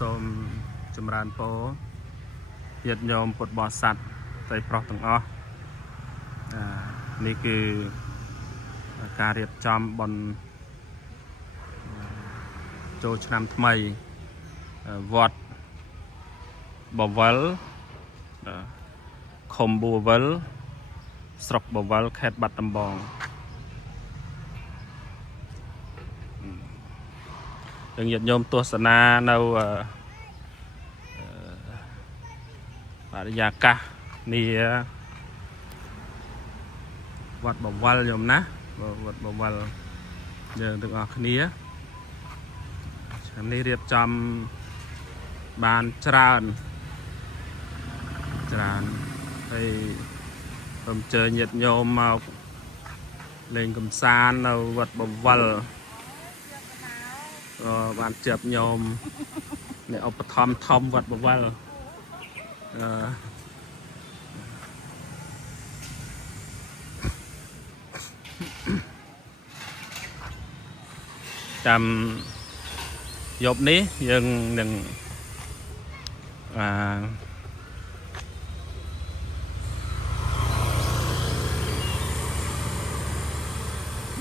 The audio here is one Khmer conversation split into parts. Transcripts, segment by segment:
សូមចម្រើនពរញាតិញោមពុទ្ធបរិស័ទស្រីប្រុសទាំងអស់នេះគឺការរៀបចំបុណ្យចូលឆ្នាំថ្មីវត្តបវលឃុំបួវលស្រុកបវលខេត្តបាត់ដំបងយើងញាតិញោមទស្សនានៅបរិយាកាសនេះវត្តបវលញោមណាវត្តបវលយើងទាំងអស់គ្នាឆ្នាំនេះរៀបចំបានច្រើនហើយសូមអញ្ជើញញាតិញោមមកលេងកម្សាន្តនៅវត្តបវលបានជាប់ញោមអ្នកឧបត្ថម្ភធំវត្តបវលចាំយប់នេះយើងនឹង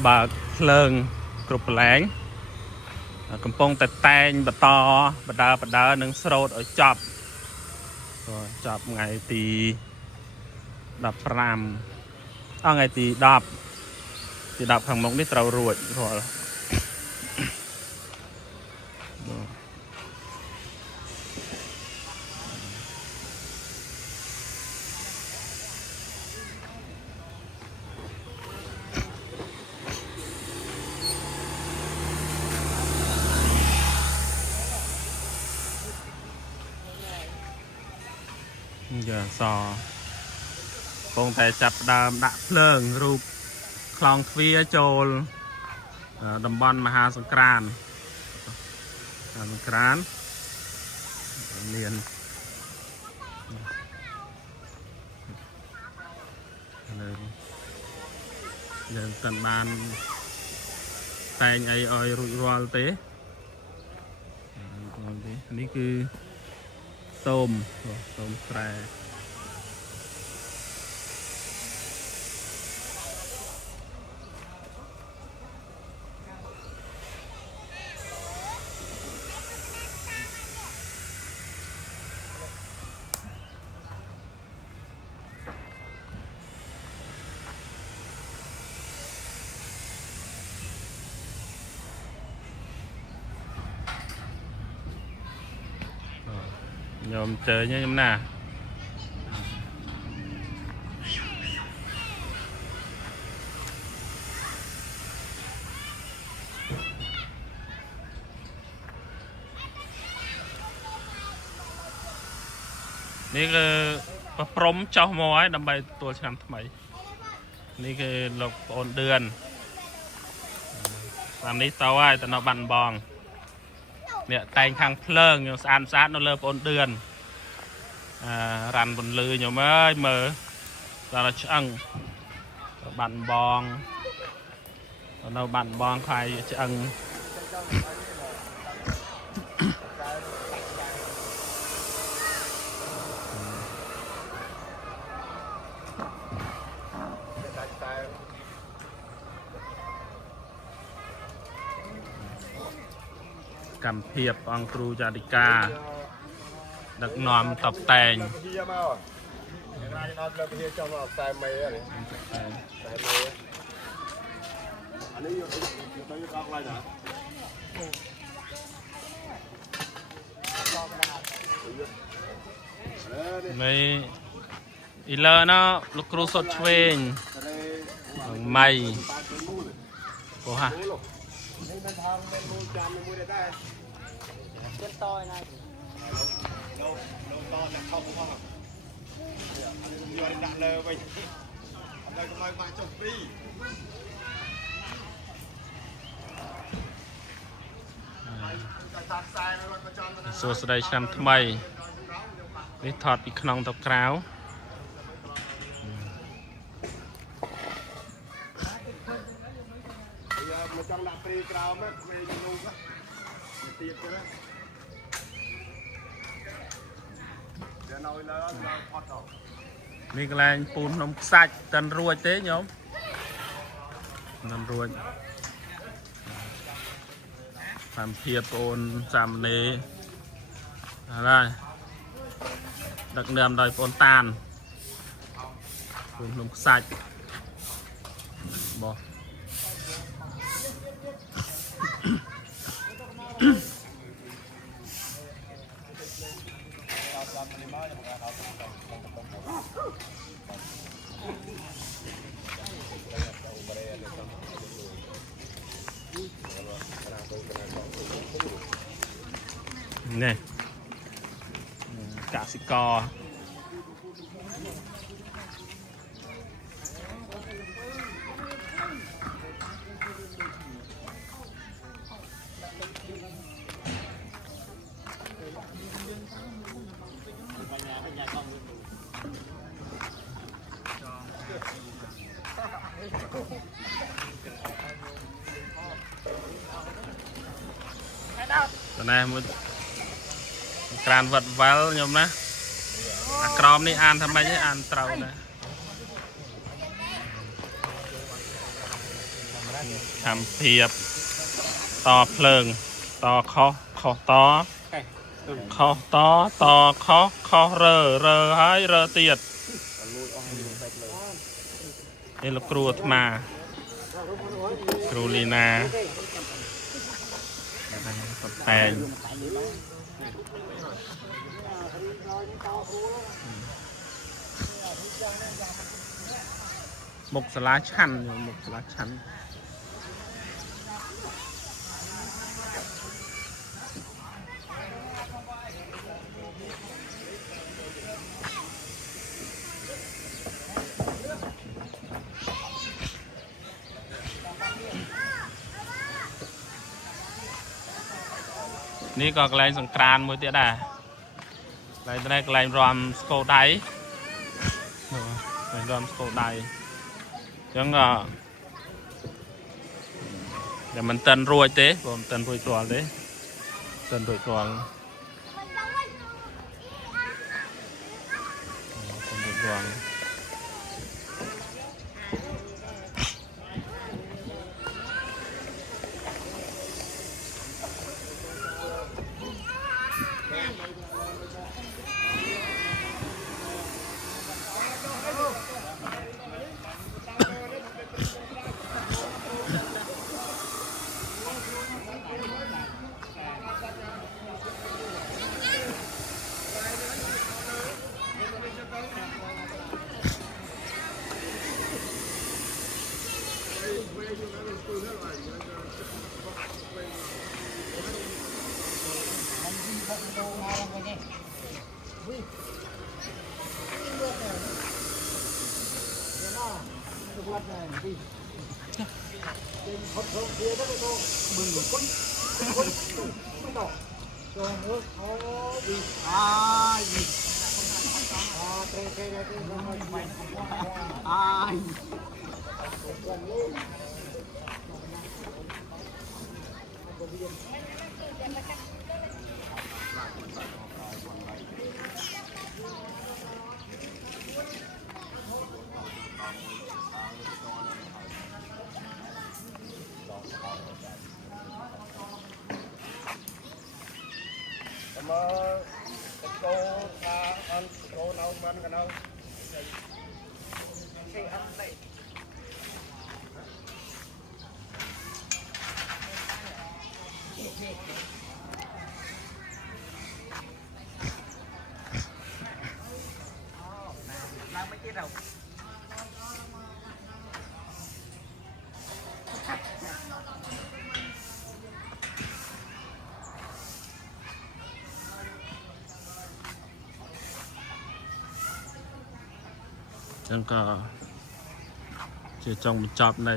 បើកភ្លើងគ្រប់កន្លែងកំពុងតែតែងបន្តបដើនឹងស្រោតឲ្យចប់ថ្ងៃទី15ថ្ងៃទី10ខាងមុខនេះត្រូវរួចរាល់សកំពុងតែចាប់ដើមដាក់ភ្លើងរូបខ្លងទ្វារចូលតំបន់មហាសង្ក្រាន្តមានយើងមិនបានតែងអីឲ្យរួចរាល់ទេនេះគឺសូមស្រែញោមជើញញោមណានេះគឺប្រព្រំចោះមកហើយដើម្បីទទួលឆ្នាំថ្មីនេះគឺលោកប្អូនឌឿនតាមនេះទៅហើយទៅនៅបាត់ដំបងអ្នកតែងខាងភ្លើងស្អាតនៅលើប្អូនឌឿនរ៉ាន់ពន្លឺញោមអើយមើលដល់ឆ្អឹងបាត់ដំបងនៅបាត់ដំបងខ្លាយឆ្អឹងកម្មភាពអង្គគ្រូចារិកាដឹកនាំតបតែងmấy ý lơ nó lúc cru sốt chuyền mày cô ha số đây xem tham mày đi thọt bị khăn tóc cáo มีกระไรปูนนมสัจตันรวยเต้โยมตันรวยความเพียรปูนจำนี้อะไรดักเดิมโดยปูนตาลปูนนมสัจบอกนี่กสิกรตอนนี้มันการวัดวัลโยมนะกรอมนี่อ่านทำไมไม่อ่านเตานะทำเพียบต่อเพลิงต่อคอต่อคอต่อคอเรอให้เรอเตียดนี่เราครูมาครูลีนาแต่งหมกสลาชันหมกสลาชันนี่ก็กลายสงกรานต์มือเตี้ยได้กลายได้กลายรวมสโคไดกลายรวมสโคไดจังก็เดี๋ยวมันเต้นรวยเต้ผมเต้นรวยตัวเต้เต้นรวยตัวจังก็จะจงจบใน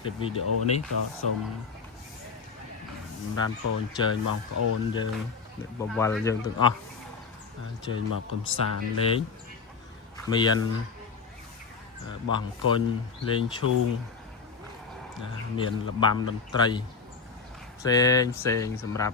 คลิปวิดีโอนี้ก็ส่งร้านโปนเจอมองโอนยังบวชยังตึงอ๋อเจอหมอกคำสารเล้งเมียนบังกลเล้งชูงเมียนระบำดนตรีเซงสำหรับ